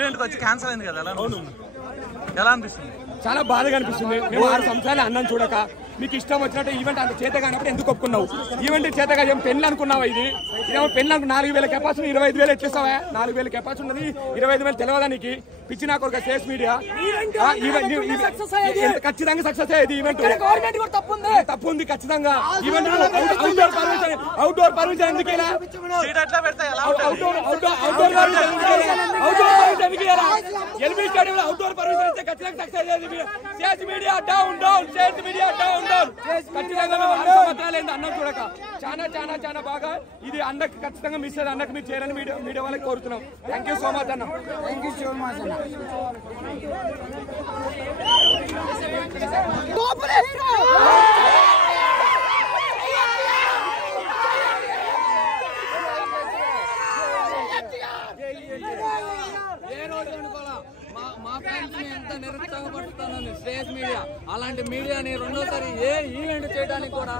ఈవెంట్కి వచ్చి క్యాన్సిల్ అయింది కదా, ఎలా అనిపిస్తుంది? చాలా బాధగా అనిపిస్తుంది. మేము 6 సంవత్సరాలు అన్నం చూడక మీకు ఇష్టం వచ్చినట్టు ఈవెంట్ అంత చేత కానప్పుడు ఎందుకు ఒప్పుకున్నావు? ఈవెంట్ చేతగా ఏం పెన్లు అనుకున్నావా? ఇదేమో పెన్లు అనుకు 4000 కెపాసిటీ 25000 ఎట్లేస్తావా? 4000 కెపాసిటీ ఉన్నది 25000 తెలియదా నీకు? పిచ్చి నాకు ఒక సేస్ మీడియా ఖచ్చితంగా సక్సెస్ అయ్యేది ఈవెంట్. తప్పు ఉంది ఖచ్చితంగా. ఈవెంట్ అవుట్డోర్ పర్మిషన్ ఎందుకేనా? ఎల్బీ స్టేడియంలో అవుట్డోర్ పర్మిషన్ ఇస్తే ఖచ్చితంగా సక్సెస్ అయ్యేది. సేస్ మీడియా డౌన్ డౌన్, సేస్ మీడియా డౌన్ డౌన్. ఖచ్చితంగా అన్నం చూడక చాలా చాలా చాలా బాగా ఇది అన్నకి ఖచ్చితంగా మిస్ అయ్యేది. అన్నకి మీరు చేయాలని మీడియా వాళ్ళకి కోరుతున్నాం. థ్యాంక్ యూ సో మచ్ అన్న. థ్యాంక్ యూ సో మచ్ అన్న. ఏ రోజు అనుకోవాలా మా ఫ్యాన్స్ ఎంత నిరుత్సాహపడుతున్నాను స్టేజ్ మీడియా. అలాంటి మీడియాని రెండోసారి ఏ ఈవెంట్ చేయడానికి కూడా